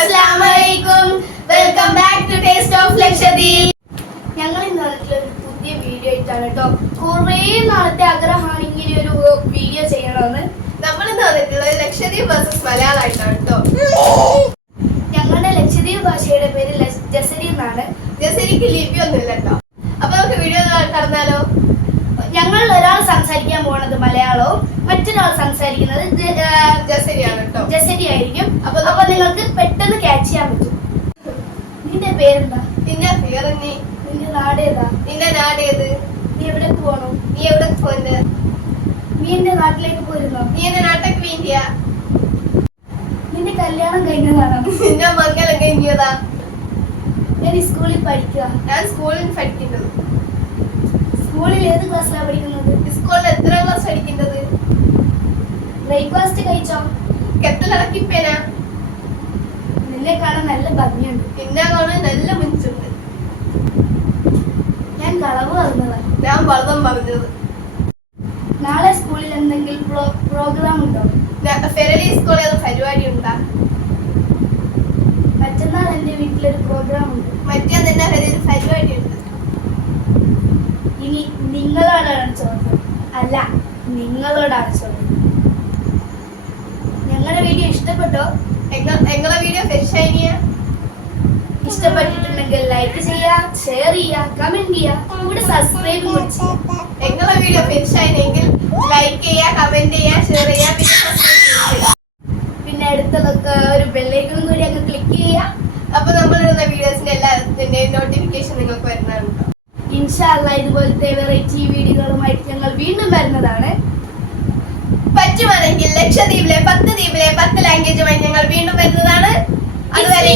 അസ്സലാമലൈക്കും. Welcome back to taste of Lakshadweep. ഞങ്ങൾ ഇന്ന് ഒരു പുതിയ വീഡിയോ ആയിട്ടാണ് കേട്ടോ. കുറേ നാളത്തെ ആഗ്രഹമാണ് ഇങ്ങനെ ഒരു വീഡിയോ ചെയ്യണമെന്ന്. നമ്മൾ ഇന്ന് വന്നിട്ടുള്ളത് ലക്ഷദ്വീപ് വേഴ്സസ് മലയാളമായിട്ടാണ് കേട്ടോ. ഞങ്ങളുടെ ലക്ഷദ്വീപ് ഭാഷയുടെ പേര് ജസരി എന്നാണ്. ജസരിക്ക് ലിപി ഒന്നുമില്ല കേട്ടോ. അപ്പൊ നമുക്ക് വീഡിയോ കടന്നാലോ? ഞങ്ങൾ ഒരാൾ സംസാരിക്കാൻ നിങ്ങൾക്ക് പെട്ടെന്ന് ക്യാച്ച് ചെയ്യാൻ പറ്റും. നിന്റെ പേരെന്താ? നിന്റെ പേരെന്നെ നിന്റെ നാട് ഏതാ? നിന്റെ നാട് ഏത്? നീ എവിടെ പോകണം നീ എവിടെ പോകുന്നത് നീ എന്റെ നാട്ടിലേക്ക് പോയിരുന്നോ നീ എന്റെ നാട്ടിലേക്ക് വേണ്ടിയ നിന്റെ കല്യാണം കഴിഞ്ഞതാണോ? നിന്റെ മംഗലം കഴിഞ്ഞതാ. ഞാൻ സ്കൂളിൽ പഠിക്കുക ഞാൻ സ്കൂളിൽ പഠിക്കുന്നത്. സ്കൂളിൽ ഏത് ക്ലാസ്സിലാണ് പഠിക്കുന്നത്? സ്കൂളിൽ എത്ര ക്ലാസ് പഠിക്കുന്നത്? ബ്രേക്ക്ഫാസ്റ്റ് കഴിച്ചോ? കെത്തലിറക്കിപ്പേന നിന്നെ കാണാൻ നല്ല ഭംഗിയുണ്ട്. നിന്നെ കാണാൻ നല്ല മുഞ്ചുണ്ട് ഞാൻ കളവ് പറഞ്ഞതാണ് ഞാൻ വെള്ളം പറഞ്ഞത്. നാളെ സ്കൂളിൽ എന്തെങ്കിലും പ്രോഗ്രാം ഉണ്ടോ? ഫെറലി സ്കൂളിൽ പരിപാടി ഉണ്ടാ. മറ്റന്നാൾ എന്റെ വീട്ടിലൊരു പ്രോഗ്രാം ഉണ്ട്. മറ്റേ നിന്റെ ഫെറലി പരിപാടി ഉണ്ട്. ഇനി നിങ്ങളോടാണ് ചോദ്യം. അല്ല നിങ്ങളോടാണ് ചോദ്യം. ഞങ്ങളുടെ വീഡിയോ ഇഷ്ടപ്പെട്ടോ? എങ്ങളെ വീഡിയോ ഇഷ്ടപ്പെട്ടിട്ടുണ്ടെങ്കിൽ ലൈക്ക് ചെയ്യുക ഷെയർ ചെയ്യുക കമന്റ് ചെയ്യുക കൂടെ സബ്സ്ക്രൈബ് എങ്ങളെ വീഡിയോ ഫെഷായിനെങ്കിൽ ലൈക്ക് ചെയ്യുക കമന്റ് ചെയ്യുക ഷെയർ ചെയ്യുക പിന്നെ ചെയ്യുക പിന്നെ അടുത്തതൊക്കെ ഒരു ബെല്ലൈക്കണും കൂടി അങ്ങ് ക്ലിക്ക് ചെയ്യുക അപ്പൊ നമ്മൾ ഇടുന്ന വീഡിയോസിന്റെ എല്ലാത്തിന്റെ നോട്ടിഫിക്കേഷൻ നിങ്ങൾക്ക് വരുന്നതാണ് ഇൻഷാല്ല ഇതുപോലത്തെ വെറൈറ്റി വീഡിയോകളുമായിട്ട് ഞങ്ങൾ വീണ്ടും വരുന്നതാണ്. പറ്റുവാണെങ്കിൽ ലക്ഷദ്വീപിലെ പത്ത് ദ്വീപിലെ പത്ത് ലാംഗ്വേജുമായി ഞങ്ങൾ വീണ്ടും വരുന്നതാണ്. അതുവരെ